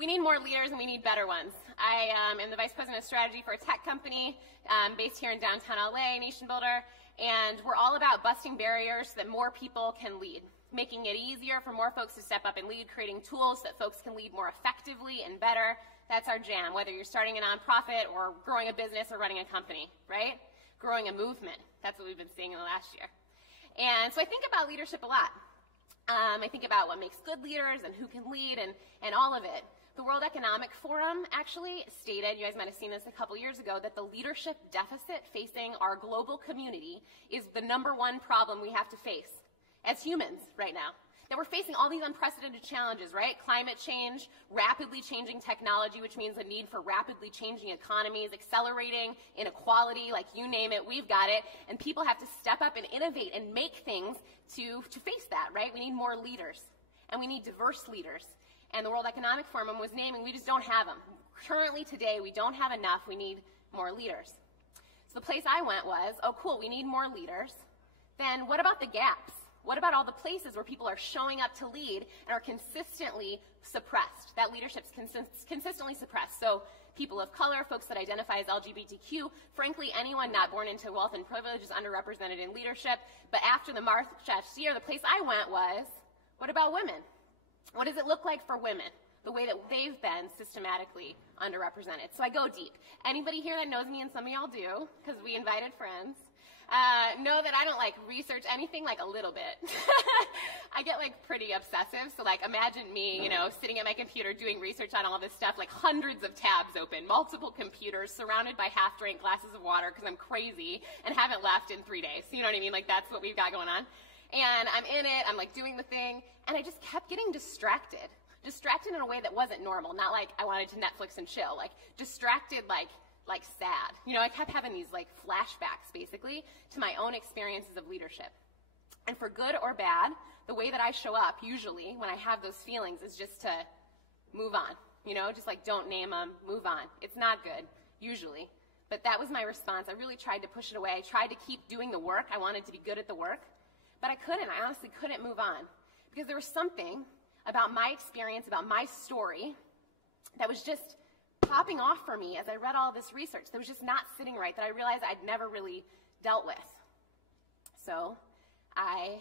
We need more leaders and we need better ones. I am the Vice President of Strategy for a tech company based here in downtown LA, NationBuilder, and we're all about busting barriers so that more people can lead, making it easier for more folks to step up and lead, creating tools so that folks can lead more effectively and better. That's our jam, whether you're starting a nonprofit or growing a business or running a company, right? Growing a movement. That's what we've been seeing in the last year. And so I think about leadership a lot. I think about what makes good leaders and who can lead and all of it. The World Economic Forum actually stated, you guys might have seen this a couple years ago, that the leadership deficit facing our global community is the #1 problem we have to face as humans right now. That we're facing all these unprecedented challenges, right? Climate change, rapidly changing technology, which means a need for rapidly changing economies, accelerating inequality, like you name it, we've got it. And people have to step up and innovate and make things to face that, right? We need more leaders. And we need diverse leaders. And the World Economic Forum was naming, we just don't have them. Currently today, we don't have enough. We need more leaders. So the place I went was, oh cool, we need more leaders. Then what about the gaps? What about all the places where people are showing up to lead and are consistently suppressed? That leadership's consistently suppressed. So people of color, folks that identify as LGBTQ, frankly, anyone not born into wealth and privilege is underrepresented in leadership. But after the March last year, the place I went was, what about women? What does it look like for women? The way that they've been systematically underrepresented. So I go deep. Anybody here that knows me, and some of y'all do, because we invited friends, know that I don't like research anything like a little bit. I get like pretty obsessive. So like imagine me, you know, sitting at my computer doing research on all this stuff, like hundreds of tabs open, multiple computers, surrounded by half-drank glasses of water because I'm crazy and haven't left in 3 days. You know what I mean? Like that's what we've got going on. And I'm in it, I'm like doing the thing, and I just kept getting distracted. Distracted in a way that wasn't normal, not like I wanted to Netflix and chill, like distracted like sad. You know, I kept having these like flashbacks basically to my own experiences of leadership. And for good or bad, the way that I show up usually when I have those feelings is just to move on. You know, just like don't name them, move on. It's not good, usually. But that was my response. I really tried to push it away. I tried to keep doing the work. I wanted to be good at the work. But I couldn't. I honestly couldn't move on. Because there was something about my experience, about my story, that was just popping off for me as I read all this research. That was just not sitting right, that I realized I'd never really dealt with. So I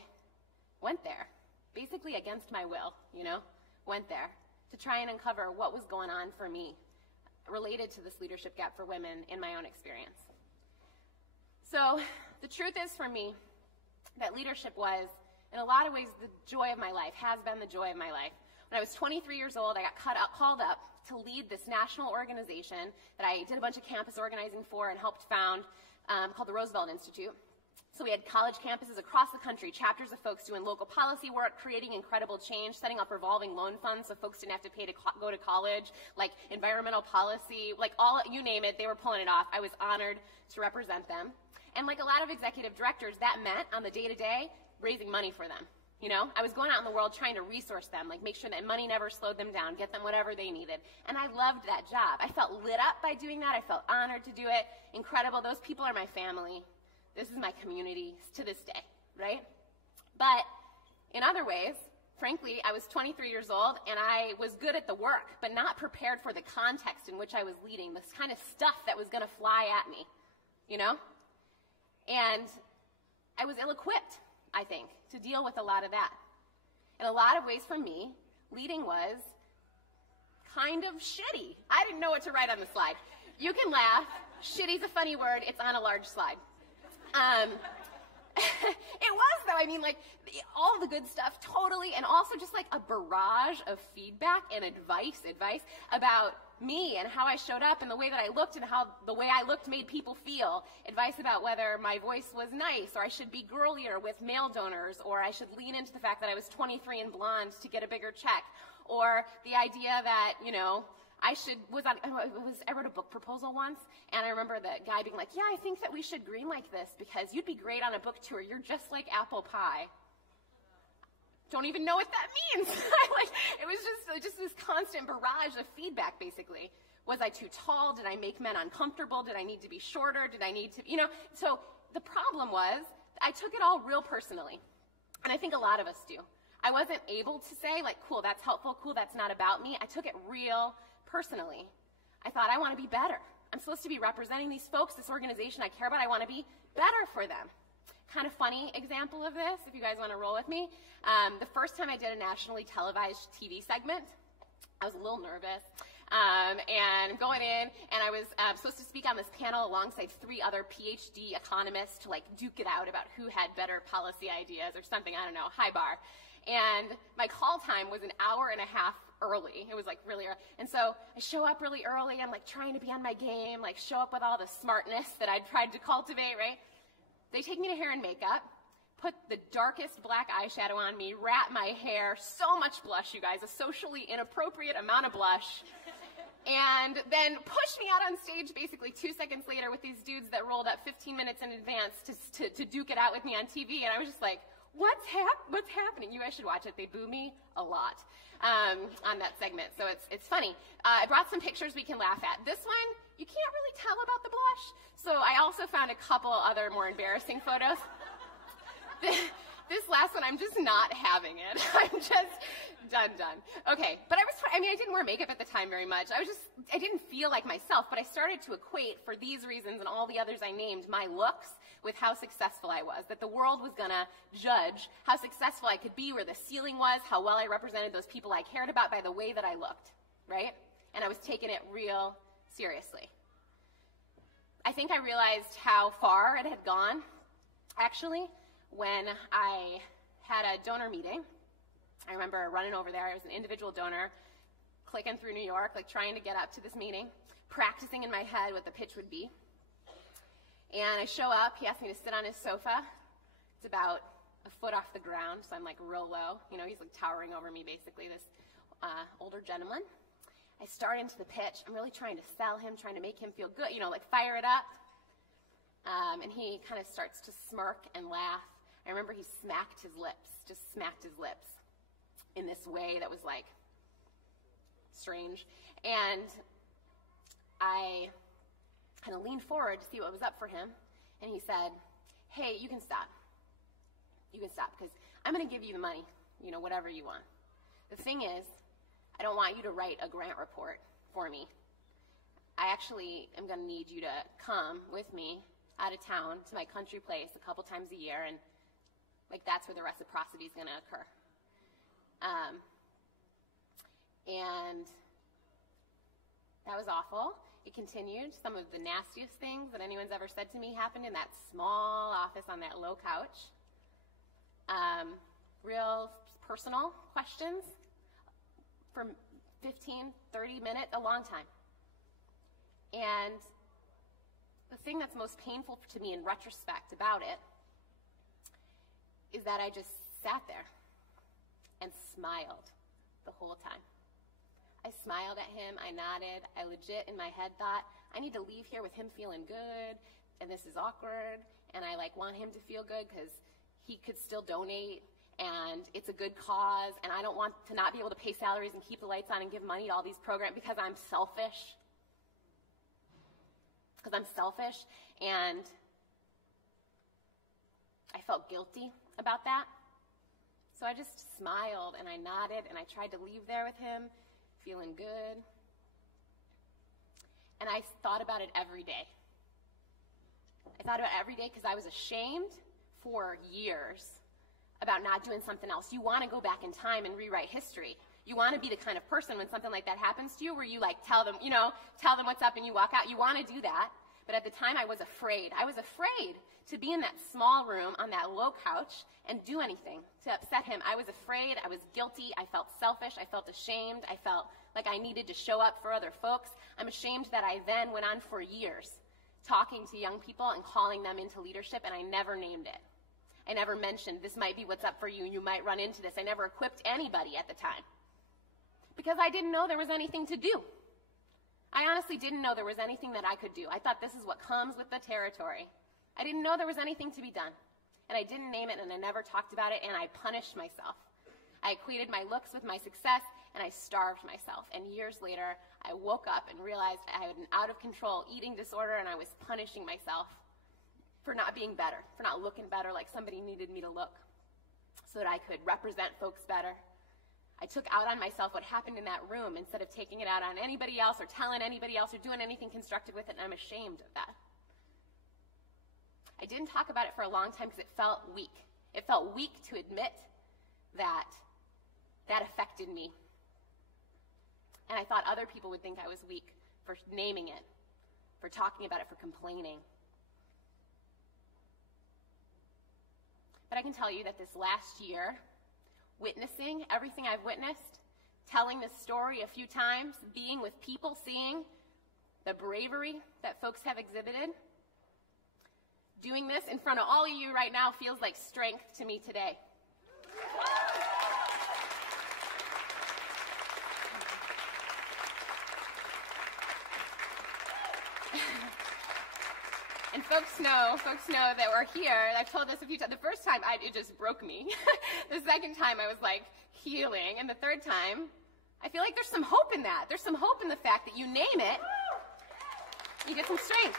went there, basically against my will, you know, went there to try and uncover what was going on for me related to this leadership gap for women in my own experience. So the truth is for me that leadership was, in a lot of ways, the joy of my life, has been the joy of my life. When I was 23 years old, I got called up to lead this national organization that I did a bunch of campus organizing for and helped found called the Roosevelt Institute. So we had college campuses across the country, chapters of folks doing local policy work, creating incredible change, setting up revolving loan funds so folks didn't have to pay to go to college, like environmental policy, like all, you name it, they were pulling it off. I was honored to represent them. And like a lot of executive directors, that meant on the day-to-day, raising money for them. You know, I was going out in the world trying to resource them, like make sure that money never slowed them down, get them whatever they needed. And I loved that job. I felt lit up by doing that. I felt honored to do it. Incredible. Those people are my family. This is my community to this day, right? But in other ways, frankly, I was 23 years old and I was good at the work, but not prepared for the context in which I was leading, this kind of stuff that was going to fly at me, you know? And I was ill-equipped, I think, to deal with a lot of that. In a lot of ways for me, leading was kind of shitty. I didn't know what to write on the slide. You can laugh. Shitty's a funny word. It's on a large slide. It was, though. I mean, like, all the good stuff, totally, and also just like a barrage of feedback and advice about me and how I showed up and the way that I looked and how the way I looked made people feel. Advice about whether my voice was nice or I should be girlier with male donors or I should lean into the fact that I was 23 and blonde to get a bigger check, or the idea that, you know, I wrote a book proposal once, and I remember the guy being like, yeah, I think that we should greenlight this because you'd be great on a book tour. You're just like apple pie. Don't even know what that means. Like, it was just this constant barrage of feedback, basically. Was I too tall? Did I make men uncomfortable? Did I need to be shorter? Did I need to, you know? So the problem was, I took it all real personally. And I think a lot of us do. I wasn't able to say, like, cool, that's helpful, cool, that's not about me. I took it real personally. I thought, I want to be better. I'm supposed to be representing these folks, this organization I care about. I want to be better for them. Kind of funny example of this, if you guys want to roll with me. The first time I did a nationally televised TV segment, I was a little nervous. And going in, and I was supposed to speak on this panel alongside 3 other PhD economists to like duke it out about who had better policy ideas or something, I don't know, high bar. And my call time was an hour and a half early. It was like really early. And so I show up really early. I'm like trying to be on my game, like show up with all the smartness that I'd tried to cultivate, right? They take me to hair and makeup, put the darkest black eyeshadow on me, wrap my hair, so much blush, you guys, a socially inappropriate amount of blush, and then push me out on stage basically 2 seconds later with these dudes that rolled up 15 minutes in advance to duke it out with me on TV. And I was just like, what's happening? You guys should watch it. They boo me a lot on that segment, so it's funny. I brought some pictures we can laugh at. This one, you can't really tell about the blush, so I also found a couple other more embarrassing photos. This last one, I'm just not having it. I'm just done. Okay, but I didn't wear makeup at the time very much. I didn't feel like myself, but I started to equate, for these reasons and all the others I named, my looks with how successful I was, that the world was gonna judge how successful I could be, where the ceiling was, how well I represented those people I cared about by the way that I looked, right? And I was taking it real seriously. I think I realized how far it had gone, actually, when I had a donor meeting. I remember running over there. I was an individual donor, clicking through New York, like trying to get up to this meeting, practicing in my head what the pitch would be. And I show up. He asked me to sit on his sofa. It's about a foot off the ground, so I'm like real low. You know, he's like towering over me, basically, this older gentleman. I start into the pitch. I'm really trying to sell him, trying to make him feel good, you know, like fire it up. And he kind of starts to smirk and laugh. I remember he smacked his lips, just smacked his lips in this way that was like strange. And I kind of leaned forward to see what was up for him. And he said, hey, you can stop. You can stop, because I'm going to give you the money, you know, whatever you want. The thing is, I don't want you to write a grant report for me. I actually am going to need you to come with me out of town to my country place a couple times a year, and like that's where the reciprocity is going to occur. And that was awful. It continued. Some of the nastiest things that anyone's ever said to me happened in that small office on that low couch. Real personal questions for 15, 30 minutes, a long time. And the thing that's most painful to me in retrospect about it is that I just sat there and smiled the whole time. I smiled at him, I nodded, I legit in my head thought, I need to leave here with him feeling good, and this is awkward, and I like want him to feel good because he could still donate, and it's a good cause, and I don't want to not be able to pay salaries and keep the lights on and give money to all these programs because I'm selfish. Because I'm selfish, and I felt guilty about that. So I just smiled, and I nodded, and I tried to leave there with him, feeling good. And I thought about it every day. I thought about it every day because I was ashamed for years about not doing something else. You want to go back in time and rewrite history. You want to be the kind of person when something like that happens to you where you like tell them what's up and you walk out. You want to do that. But at the time I was afraid. I was afraid to be in that small room on that low couch and do anything to upset him. I was afraid. I was guilty. I felt selfish. I felt ashamed. I felt like I needed to show up for other folks. I'm ashamed that I then went on for years talking to young people and calling them into leadership, and I never named it. I never mentioned this might be what's up for you. You might run into this. I never equipped anybody at the time because I didn't know there was anything to do. I honestly didn't know there was anything that I could do. I thought this is what comes with the territory. I didn't know there was anything to be done. And I didn't name it, and I never talked about it, and I punished myself. I equated my looks with my success, and I starved myself. And years later, I woke up and realized I had an out-of-control eating disorder, and I was punishing myself for not being better, for not looking better like somebody needed me to look. so that I could represent folks better. I took out on myself what happened in that room instead of taking it out on anybody else or telling anybody else or doing anything constructive with it, and I'm ashamed of that. I didn't talk about it for a long time because it felt weak. It felt weak to admit that that affected me. And I thought other people would think I was weak for naming it, for talking about it, for complaining. But I can tell you that this last year, witnessing everything I've witnessed, telling this story a few times, being with people, seeing the bravery that folks have exhibited, doing this in front of all of you right now feels like strength to me today. And folks know that we're here. I've told this a few times. The first time, it just broke me. The second time, I was like healing. And the third time, I feel like there's some hope in that. There's some hope in the fact that you name it, you get some strength.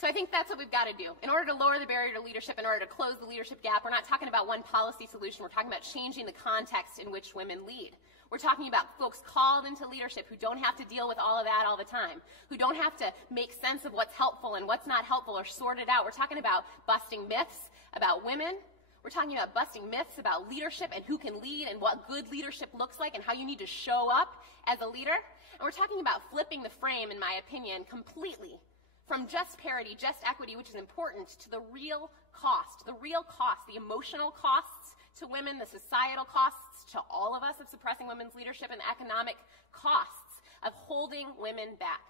So I think that's what we've got to do. In order to lower the barrier to leadership, in order to close the leadership gap, we're not talking about one policy solution. We're talking about changing the context in which women lead. We're talking about folks called into leadership who don't have to deal with all of that all the time, who don't have to make sense of what's helpful and what's not helpful or sort it out. We're talking about busting myths about women. We're talking about busting myths about leadership and who can lead and what good leadership looks like and how you need to show up as a leader. And we're talking about flipping the frame, in my opinion, completely from just parity, just equity, which is important, to the real cost, the emotional costs to women, the societal costs to all of us of suppressing women's leadership, and the economic costs of holding women back.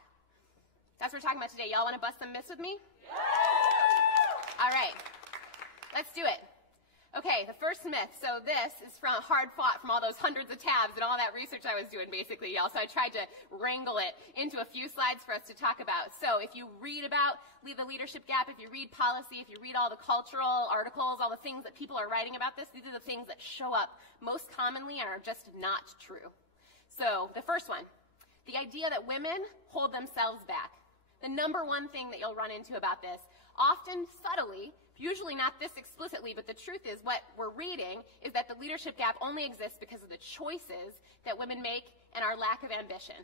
That's what we're talking about today. Y'all want to bust some myths with me? Yeah! All right, let's do it. Okay, the first myth. So this is from hard fought from all those hundreds of tabs and all that research I was doing, basically, y'all. So I tried to wrangle it into a few slides for us to talk about. So if you read about the leadership gap, if you read policy, if you read all the cultural articles, all the things that people are writing about this, these are the things that show up most commonly and are just not true. So the first one, the idea that women hold themselves back. The number one thing that you'll run into about this, often subtly, usually not this explicitly, but the truth is what we're reading is that the leadership gap only exists because of the choices that women make and our lack of ambition.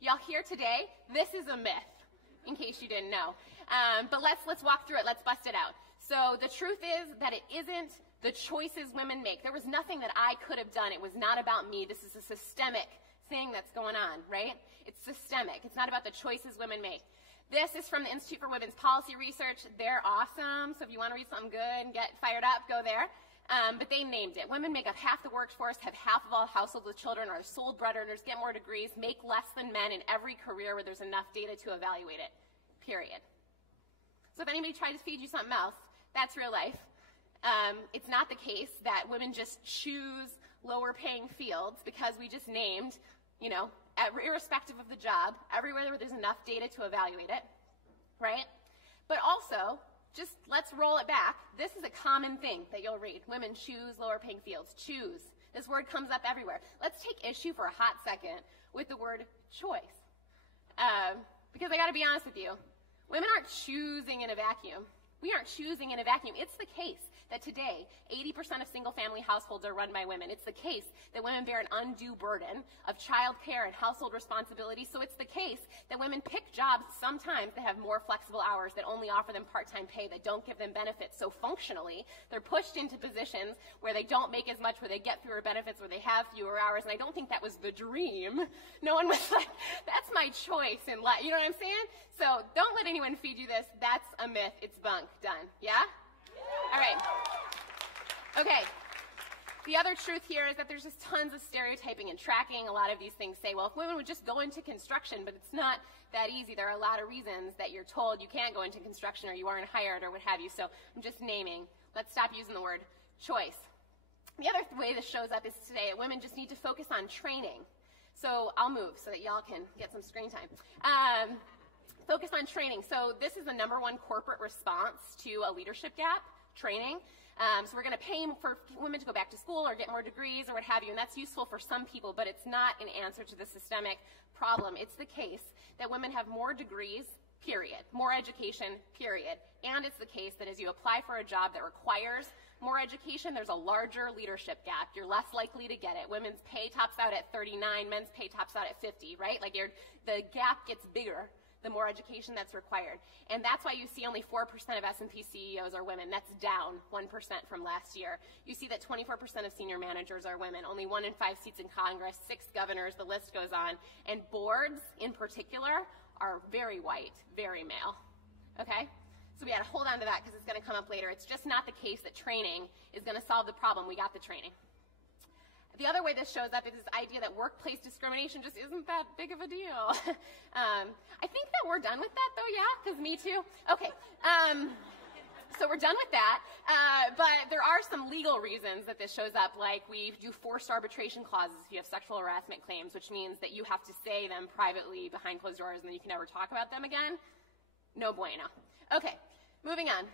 Y'all here today, this is a myth, in case you didn't know. But let's walk through it. Let's bust it out. So the truth is that it isn't the choices women make. There was nothing that I could have done. It was not about me. This is a systemic thing that's going on, right? It's systemic. It's not about the choices women make. This is from the Institute for Women's Policy Research. They're awesome, so if you want to read something good and get fired up, go there. But they named it. Women make up half the workforce, have half of all households with children, are sole breadwinners, get more degrees, make less than men in every career where there's enough data to evaluate it, period. So if anybody tries to feed you something else, that's real life. It's not the case that women just choose lower paying fields because we just named, you know, irrespective of the job, everywhere where there's enough data to evaluate it, right? But also, just let's roll it back. This is a common thing that you'll read. Women choose lower paying fields. Choose. This word comes up everywhere. Let's take issue for a hot second with the word choice. Because I got to be honest with you, women aren't choosing in a vacuum. We aren't choosing in a vacuum. It's the case that today, 80% of single-family households are run by women. It's the case that women bear an undue burden of child care and household responsibilities. So it's the case that women pick jobs sometimes that have more flexible hours, that only offer them part-time pay, that don't give them benefits. So functionally, they're pushed into positions where they don't make as much, where they get fewer benefits, where they have fewer hours. And I don't think that was the dream. No one was like, that's my choice in life. You know what I'm saying? So don't let anyone feed you this. That's a myth. It's bunk. Done. Yeah? All right. Okay. The other truth here is that there's just tons of stereotyping and tracking. A lot of these things say, well, if women would just go into construction, but it's not that easy. There are a lot of reasons that you're told you can't go into construction or you aren't hired or what have you. So I'm just naming. Let's stop using the word choice. The other way this shows up is to say that women just need to focus on training. So I'll move so that y'all can get some screen time. Focus on training. So this is the #1 corporate response to a leadership gap, training. So we're going to pay for women to go back to school or get more degrees or what have you, and that's useful for some people, but it's not an answer to the systemic problem. It's the case that women have more degrees period. More education, period. And it's the case that as you apply for a job that requires more education, there's a larger leadership gap. You're less likely to get it. Women's pay tops out at 39, men's pay tops out at 50, right? Like the gap gets bigger the more education that's required. And that's why you see only 4% of S&P CEOs are women. That's down 1% from last year. You see that 24% of senior managers are women, only 1 in 5 seats in Congress, 6 governors, the list goes on. And boards, in particular, are very white, very male, okay? So we got to hold on to that because it's going to come up later. It's just not the case that training is going to solve the problem. We got the training. The other way this shows up is this idea that workplace discrimination just isn't that big of a deal. I think that we're done with that, though, yeah? Because me too? Okay. So we're done with that. But there are some legal reasons that this shows up, like we do forced arbitration clauses if you have sexual harassment claims, which means that you have to say them privately behind closed doors and then you can never talk about them again. No bueno. Okay, moving on.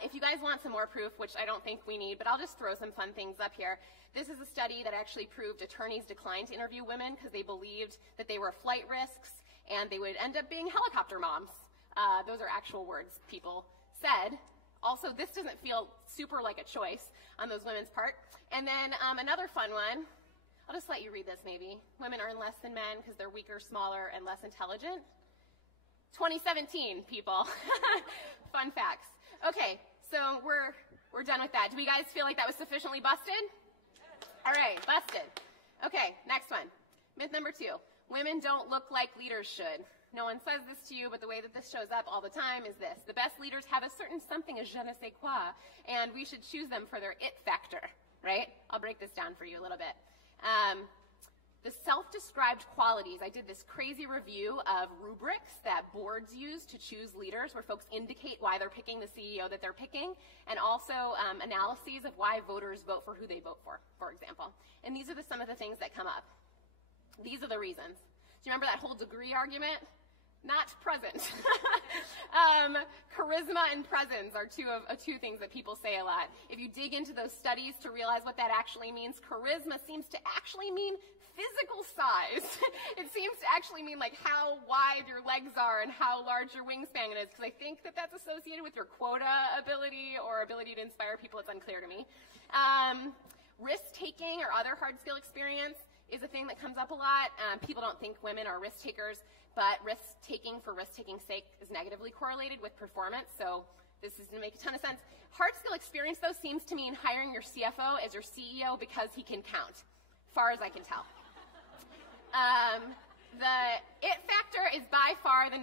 If you guys want some more proof, which I don't think we need, but I'll just throw some fun things up here. This is a study that actually proved attorneys declined to interview women because they believed that they were flight risks and they would end up being helicopter moms. Those are actual words people said. Also, this doesn't feel super like a choice on those women's part. And then another fun one, I'll just let you read this maybe. Women earn less than men because they're weaker, smaller, and less intelligent. 2017, people. Fun facts. Okay, so we're done with that. Do you guys feel like that was sufficiently busted? All right, busted. Okay, next one. Myth number 2. Women don't look like leaders should. No one says this to you, but the way that this shows up all the time is this. The best leaders have a certain something, a je ne sais quoi, and we should choose them for their it factor, right? I'll break this down for you a little bit. The self-described qualities, I did this crazy review of rubrics that boards use to choose leaders where folks indicate why they're picking the CEO that they're picking, and also analyses of why voters vote for who they vote for example. And these are some of the things that come up. These are the reasons. Do you remember that whole degree argument? Not present. Charisma and presence are two things that people say a lot. If you dig into those studies to realize what that actually means, charisma seems to actually mean physical size. It seems to actually mean like how wide your legs are and how large your wingspan is, because I think that that's associated with your quota ability or ability to inspire people. It's unclear to me. Risk-taking or other hard skill experience is a thing that comes up a lot. People don't think women are risk takers, but risk-taking for risk-taking's sake is negatively correlated with performance, so this is going to make a ton of sense. Hard skill experience, though, seems to mean hiring your CFO as your CEO because he can count, far as I can tell. The it factor is by far the #1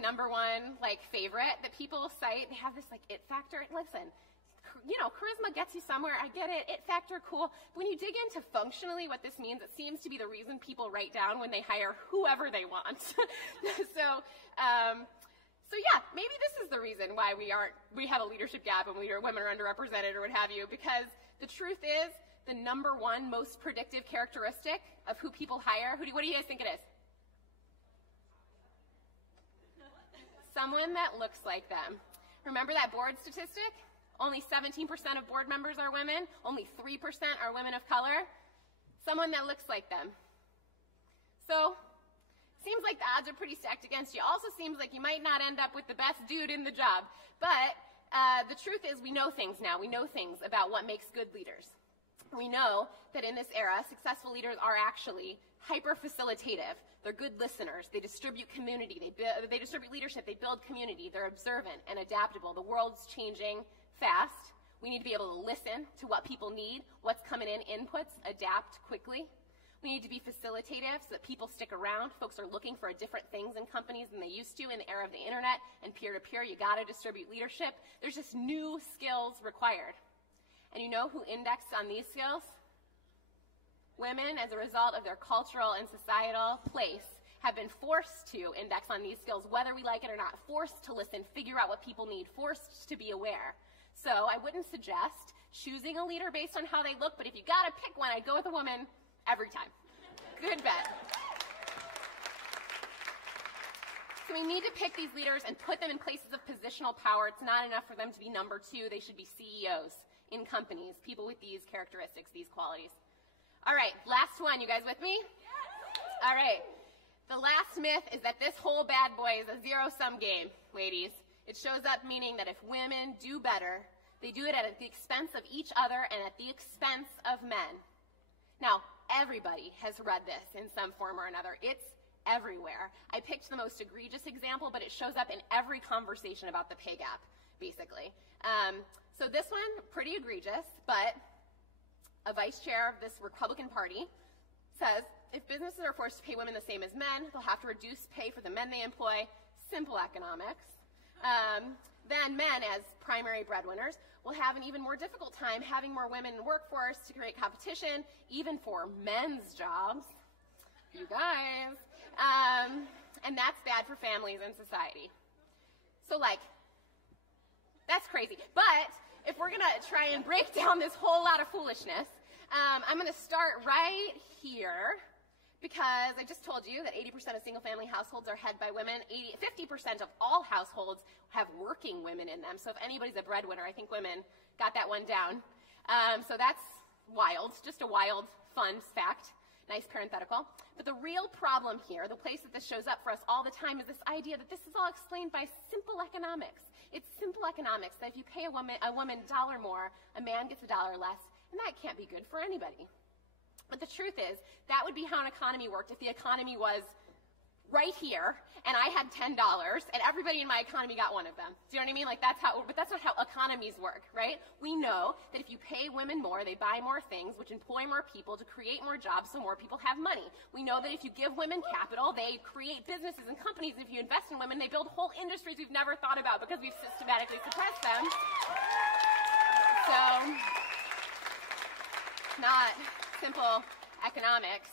favorite that people cite. They have this it factor. Listen, you know, charisma gets you somewhere. I get it. It factor, cool. But when you dig into functionally what this means, it seems to be the reason people write down when they hire whoever they want. So yeah, maybe this is the reason why we have a leadership gap and women are underrepresented or what have you, because the truth is the #1 most predictive characteristic of who people hire, what do you guys think it is? Someone that looks like them. Remember that board statistic? Only 17% of board members are women. Only 3% are women of color. Someone that looks like them. So, seems like the odds are pretty stacked against you. Also seems like you might not end up with the best dude in the job. But the truth is we know things now. We know things about what makes good leaders. We know that in this era, successful leaders are actually hyper-facilitative. They're good listeners. They distribute community. They distribute leadership. They build community. They're observant and adaptable. The world's changing fast. We need to be able to listen to what people need, what's coming in, inputs, adapt quickly. We need to be facilitative so that people stick around. Folks are looking for different things in companies than they used to in the era of the internet and peer-to-peer. You got to distribute leadership. There's just new skills required. And you know who indexed on these skills? Women, as a result of their cultural and societal place, have been forced to index on these skills, whether we like it or not, forced to listen, figure out what people need, forced to be aware. So I wouldn't suggest choosing a leader based on how they look, but if you got to pick one, I'd go with a woman every time. Good bet. So we need to pick these leaders and put them in places of positional power. It's not enough for them to be #2. They should be CEOs in companies, people with these characteristics, these qualities. All right, last one. You guys with me? Yes. All right. The last myth is that this whole bad boy is a zero-sum game, ladies. It shows up meaning that if women do better, they do it at the expense of each other and at the expense of men. Now, everybody has read this in some form or another. It's everywhere. I picked the most egregious example, but it shows up in every conversation about the pay gap, basically. So this one, pretty egregious, but a vice chair of this Republican Party says, if businesses are forced to pay women the same as men, they'll have to reduce pay for the men they employ. Simple economics. Then men, as primary breadwinners, will have an even more difficult time having more women in the workforce to create competition, even for men's jobs. You guys. And that's bad for families and society. So, that's crazy. But if we're going to try and break down this whole lot of foolishness, I'm going to start right here, because I just told you that 80% of single-family households are headed by women. 50% of all households have working women in them. So if anybody's a breadwinner, I think women got that one down. So that's wild, just a wild, fun fact. Nice parenthetical. But the real problem here, the place that this shows up for us all the time, is this idea that this is all explained by simple economics. It's simple economics that if you pay a woman $1 more, a man gets $1 less, and that can't be good for anybody. But the truth is, that would be how an economy worked if the economy was right here, and I had $10, and everybody in my economy got one of them. Do you know what I mean? But that's not how economies work, right? We know that if you pay women more, they buy more things, which employ more people to create more jobs so more people have money. We know that if you give women capital, they create businesses and companies. If you invest in women, they build whole industries we've never thought about because we've systematically suppressed them. So, not simple economics.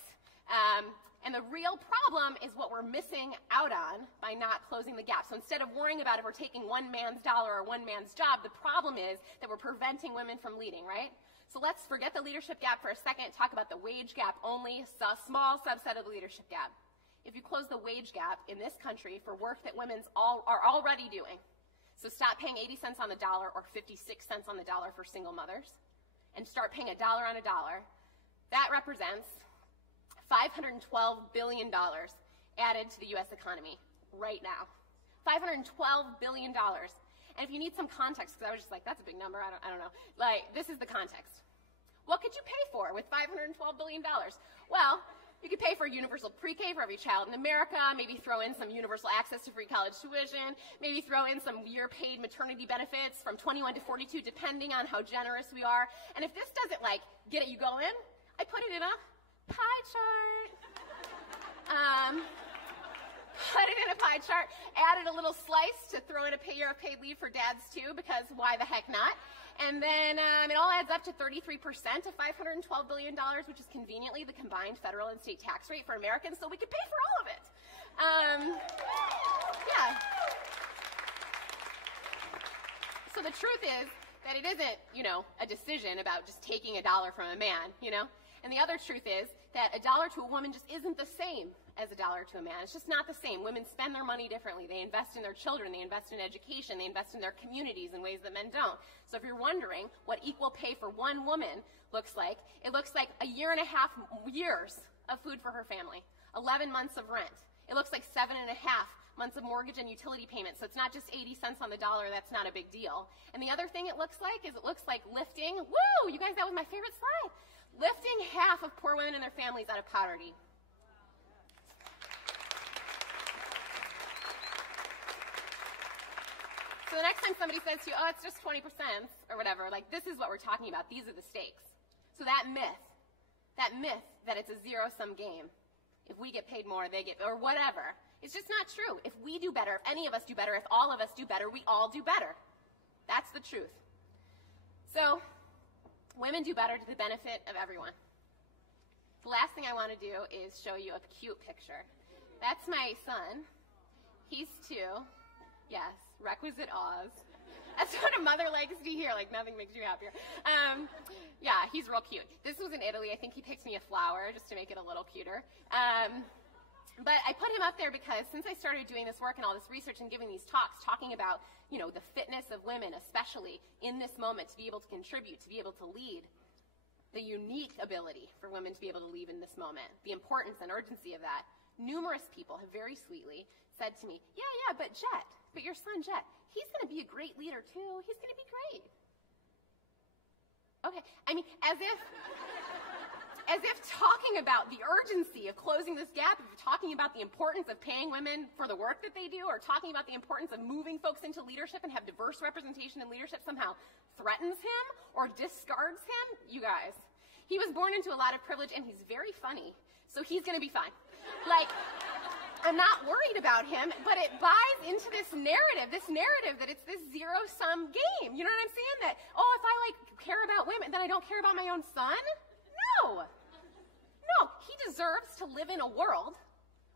And the real problem is what we're missing out on by not closing the gap. So instead of worrying about if we're taking one man's dollar or one man's job, the problem is that we're preventing women from leading, right? So let's forget the leadership gap for a second, talk about the wage gap only, a small subset of the leadership gap. If you close the wage gap in this country for work that women are already doing, so stop paying 80 cents on the dollar or 56 cents on the dollar for single mothers, and start paying $1 on $1, that represents $512 billion added to the U.S. economy right now. $512 billion. And if you need some context, because I was just like, that's a big number, I don't know. This is the context. What could you pay for with $512 billion? Well, you could pay for universal pre-K for every child in America, maybe throw in some universal access to free college tuition, maybe throw in some year-paid maternity benefits from 21 to 42, depending on how generous we are. And if this doesn't, get it, you go in, I put it in a pie chart. Put it in a pie chart, added a little slice to throw in a year of paid leave for dads too, because why the heck not? And then it all adds up to 33% of $512 billion, which is conveniently the combined federal and state tax rate for Americans, so we could pay for all of it. Yeah. So the truth is that it isn't, a decision about just taking $1 from a man, And the other truth is that $1 to a woman just isn't the same as $1 to a man. It's just not the same. Women spend their money differently. They invest in their children. They invest in education. They invest in their communities in ways that men don't. So if you're wondering what equal pay for one woman looks like, it looks like 1.5 years of food for her family, 11 months of rent. It looks like 7.5 months of mortgage and utility payments. So it's not just 80 cents on the dollar. That's not a big deal. And the other thing it looks like is lifting, woo, you guys, that was my favorite slide, lifting half of poor women and their families out of poverty. So the next time somebody says to you, oh, it's just 20% or whatever, this is what we're talking about. These are the stakes. So that myth that it's a zero-sum game, if we get paid more, they get, or whatever, it's just not true. If we do better, if any of us do better, if all of us do better, we all do better. That's the truth. So women do better to the benefit of everyone. The last thing I want to do is show you a cute picture. That's my son. He's 2. Yes, requisite Oz. That's what a mother likes to hear, nothing makes you happier. Yeah, he's real cute. This was in Italy. I think he picked me a flower just to make it a little cuter. But I put him up there because since I started doing this work and all this research and giving these talks, talking about, the fitness of women, especially in this moment, to be able to contribute, to be able to lead, the unique ability for women to be able to lead in this moment, the importance and urgency of that, numerous people have very sweetly said to me, yeah, but your son Jet, he's going to be a great leader too. He's going to be great. Okay, I mean, as if talking about the urgency of closing this gap, if you're talking about the importance of paying women for the work that they do, or talking about the importance of moving folks into leadership and have diverse representation in leadership somehow threatens him or discards him, you guys, he was born into a lot of privilege and he's very funny, so he's going to be fine. Like, I'm not worried about him, but it buys into this narrative that it's this zero-sum game. You know what I'm saying? That, oh, if I care about women, then I don't care about my own son? No, he deserves to live in a world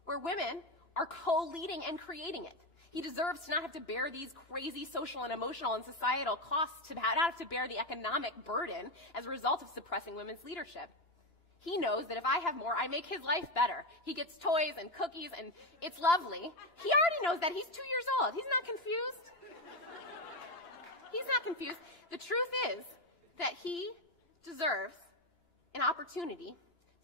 where women are co-leading and creating it. He deserves to not have to bear these crazy social and emotional and societal costs, to not have to bear the economic burden as a result of suppressing women's leadership. He knows that if I have more, I make his life better. He gets toys and cookies, and it's lovely. He already knows that. He's 2 years old. He's not confused. He's not confused. The truth is that he deserves an opportunity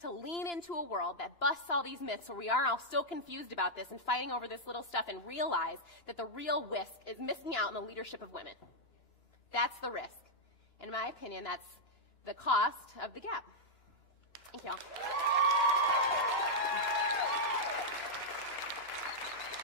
to lean into a world that busts all these myths where we are all still confused about this and fighting over this little stuff, and realize that the real risk is missing out on the leadership of women. That's the risk. In my opinion, that's the cost of the gap. Thank y'all.